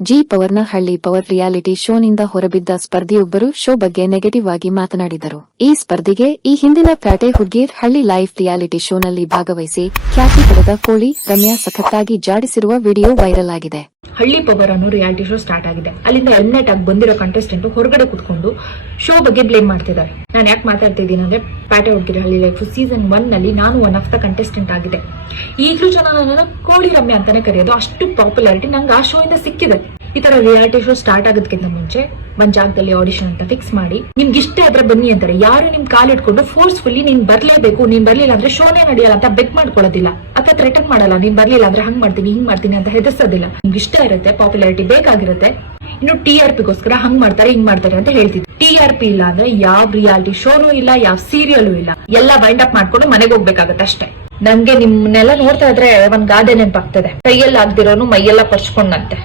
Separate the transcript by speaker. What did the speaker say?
Speaker 1: G ಪವರ್ನ ಹಳ್ಳಿ power reality ಶೋನಿಂದ ಹೊರಬಿದ್ದ ಸ್ಪರ್ಧಿಯೊಬ್ಬರು show ಬಗ್ಗೆ ನೆಗೆಟಿವ್ ಆಗಿ ಮಾತನಾಡಿದರು. ಈ ಸ್ಪರ್ಧಿಗೆ ಈ ಹಿಂದಿನ ಪ್ಯಾಟೆ ಹುಡ್ಗೀರ್ ಹಳ್ಳಿ ಲೈಫ್ ರಿಯಾಲಿಟಿ ಶೋನಲ್ಲಿ ಭಾಗವಹಿಸಿ ಖ್ಯಾತಿ ಪಡೆದ ಕೋಳಿ ರಮ್ಯಾ ಸಖತ್ತಾಗಿ ಜಾಡಿಸಿರುವ ವಿಡಿಯೋ ವೈರಲ್ ಆಗಿದೆ.
Speaker 2: ಹಳ್ಳಿ ಪವರ್ ಅನ್ನೋ ರಿಯಾಲಿಟಿ ಶೋ ಸ್ಟಾರ್ಟ್ ಆಗಿದೆ. ಅಲ್ಲಿಂದ ಎಲ್ನೆಟ್ ಆಗಿ ಬಂದಿರೋ ಕಂಟೆಸ್ಟೆಂಟ್ ಹೊರಗಡೆ ಕುತ್ಕೊಂಡು ಶೋ ಬಗ್ಗೆ ಬ್ಲೇಮ್ ಮಾಡ್ತಿದ್ದಾರೆ. ನಾನು ಯಾಕೆ ಮಾತಾಡ್ತಿದ್ದೀನಿ ಅಂದ್ರೆ ಪ್ಯಾಟೆ ಹುಡುಗಿರ ಹಳ್ಳಿ ಲೈಫ್ ಸೀಸನ್ ಒನ್ನಲ್ಲಿ ನಾನು ಒನ್ ಆಫ್ ದ ಕಂಟೆಸ್ಟೆಂಟ್ ಆಗಿದೆ. ಈಗಲೂ ಜನ ನನ್ನ ಕೋಳಿ ರಮ್ಯ ಅಂತಾನೆ ಕರೆಯೋದು. ಅಷ್ಟು ಪಾಪ್ಯುಲಾರಿಟಿ ನಂಗೆ ಆ ಶೋ ಇಂದ ಸಿಕ್ಕಿದೆ. ಈ ತರ ರಿಯಾಲಿಟಿ ಶೋ ಸ್ಟಾರ್ಟ್ ಆಗೋದಕ್ಕಿಂತ ಮುಂಚೆ ಒಂದ್ ಜಾಗದಲ್ಲಿ ಆಡಿಷನ್ ಅಂತ ಫಿಕ್ಸ್ ಮಾಡಿ, ನಿಮ್ಗೆ ಇಷ್ಟ ಅದ್ರ ಬನ್ನಿ ಅಂತಾರೆ. ಯಾರು ನಿಮ್ ಕಾಲಿಟ್ಕೊಂಡು ಫೋರ್ಸ್ಫುಲ್ಲಿ ನೀನ್ ಬರ್ಲೇಬೇಕು, ನೀನ್ ಬರ್ಲಿಲ್ಲ ಅಂದ್ರೆ ಶೋನೇ ನಡೆಯಲ್ಲ ಅಂತ ಬೆಕ್ ಮಾಡ್ಕೊಳ್ಳೋದಿಲ್ಲ. ಅಥವಾ ಥ್ರೆಟನ್ ಮಾಡಲ್ಲ, ನೀನ್ ಬರ್ಲಿಲ್ಲ ಅಂದ್ರೆ ಹಂಗ್ ಮಾಡ್ತೀನಿ, ಹಿಂಗ್ ಮಾಡ್ತೀನಿ ಅಂತ ಹೆದರ್ಸೋದಿಲ್ಲ. ನಿಮ್ಗೆ ಇಷ್ಟ ಇರುತ್ತೆ ಪಾಪ್ಯುಲಾರಿಟಿ ಬೇಕಾಗಿರುತ್ತೆ. ಇನ್ನು ಟಿ ಆರ್ ಪಿಗೋಸ್ಕರ ಹಂಗ್ ಮಾಡ್ತಾರೆ, ಹಿಂಗ್ ಮಾಡ್ತಾರೆ ಅಂತ ಹೇಳ್ತಿದ್ರು ಟಿ ಆರ್ ಪಿ ಇಲ್ಲ ಅಂದ್ರೆ ಯಾವ ರಿಯಾಲಿಟಿ ಶೋನು ಇಲ್ಲ, ಯಾವ ಸೀರಿಯಲ್ ಇಲ್ಲ. ಎಲ್ಲ ವೈಂಡ್ ಅಪ್ ಮಾಡ್ಕೊಂಡು ಮನೆಗೆ ಹೋಗ್ಬೇಕಾಗತ್ತೆ ಅಷ್ಟೇ. ನಂಗೆ ನಿಮ್ನೆಲ್ಲ ನೋಡ್ತಾ ಇದ್ರೆ ಒಂದ್ ಗಾದೆ ನೆನಪಾಗ್ತದೆ. ಕೈಯಲ್ಲಿ ಆಗ್ದಿರೋನು ಮೈಯೆಲ್ಲ ಪರ್ಚ್ಕೊಂಡಂತೆ.